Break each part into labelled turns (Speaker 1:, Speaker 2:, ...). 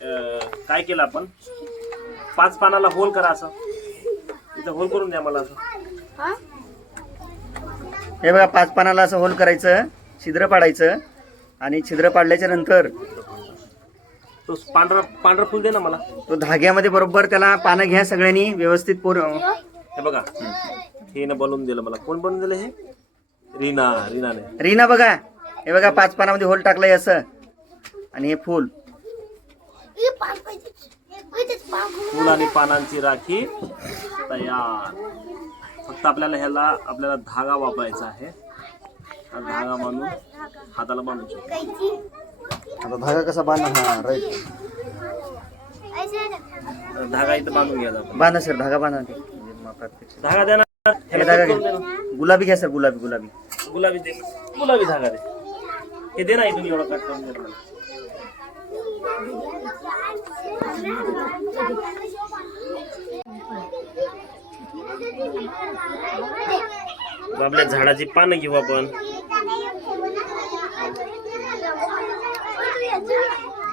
Speaker 1: काय केलं आपण? पाच पानाला होल करा असं. इथं होल करून द्या मला असं.
Speaker 2: हे बघा पाच पानाला असं होल करायचं छिद्र पाडायचं आणि छिद्र पाडल्याच्या नंतर
Speaker 1: तो पांढरा पांढरं फुल दे ना मला.
Speaker 2: तो धाग्यामध्ये बरोबर त्याला पानं घ्या सगळ्यांनी व्यवस्थित पोर
Speaker 1: हे बघा. हे ना बनवून दिलं मला. कोण बनवून दिलं हे? रीना रीनाने.
Speaker 2: रीना बघा. हे बघा पाच पानामध्ये होल टाकलंय असं. आणि हे फुल.
Speaker 1: फुल आणि पानांची राखी तयार. फक्त आपल्याला ह्याला आपल्याला धागा वापरायचा आहे. हा धागा बांधून हाताला बांधू शकतो.
Speaker 2: आता धागा कसा बांधणार? हा राईट
Speaker 1: धागा इथं बांधून घ्या
Speaker 2: बांधा सर धागा बांधा. म्हणजे
Speaker 1: धागा द्या ना.
Speaker 2: हे धागा घ्या गुलाबी घ्या सर गुलाबी गुलाबी.
Speaker 1: गुलाबी दे. गुलाबी धागा दे. हे दे ना इथून एवढा कट करून आपल्या झाडाची पानं घेऊ आपण.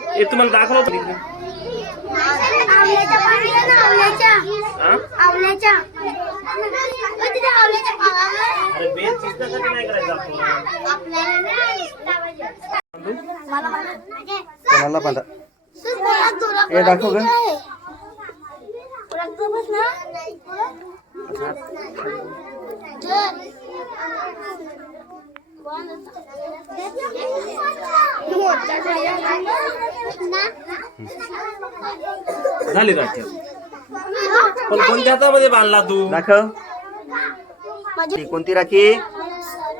Speaker 1: हे? तुम्हाला
Speaker 3: मला
Speaker 2: कोणाला
Speaker 3: जोरात
Speaker 2: हे दाखव ग.
Speaker 3: झाला
Speaker 1: झाली राखी. पण कोणत्या हातामध्ये बांधला तू?
Speaker 2: दाखव. ही कोणती राखी?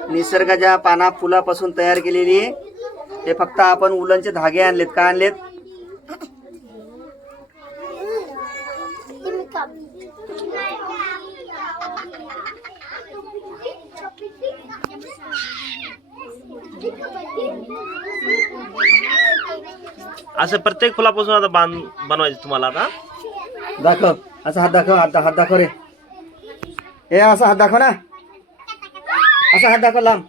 Speaker 2: निसर्गाच्या पाना फुलापासून तयार केलेली हे फक्त आपण उलनचे धागे आणलेत. का आणलेत?
Speaker 1: असं प्रत्येक फुलापासून आता बाँध बनवायचं तुम्हाला आता?
Speaker 2: दाखव. असा हात दाखव हात हात दाखव रे. हे असा हात दाखव ना. असा हात दाखव लांब.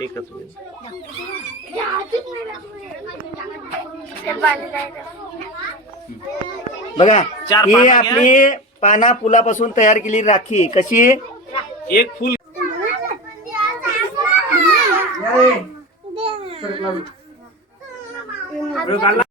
Speaker 1: एकच मिनिट.
Speaker 2: बघा
Speaker 1: चार
Speaker 2: ही
Speaker 1: पानं घ्या.
Speaker 2: आपली पाना फुलापासून तयार केलेली राखी. कशी?
Speaker 1: एक फुल. काढला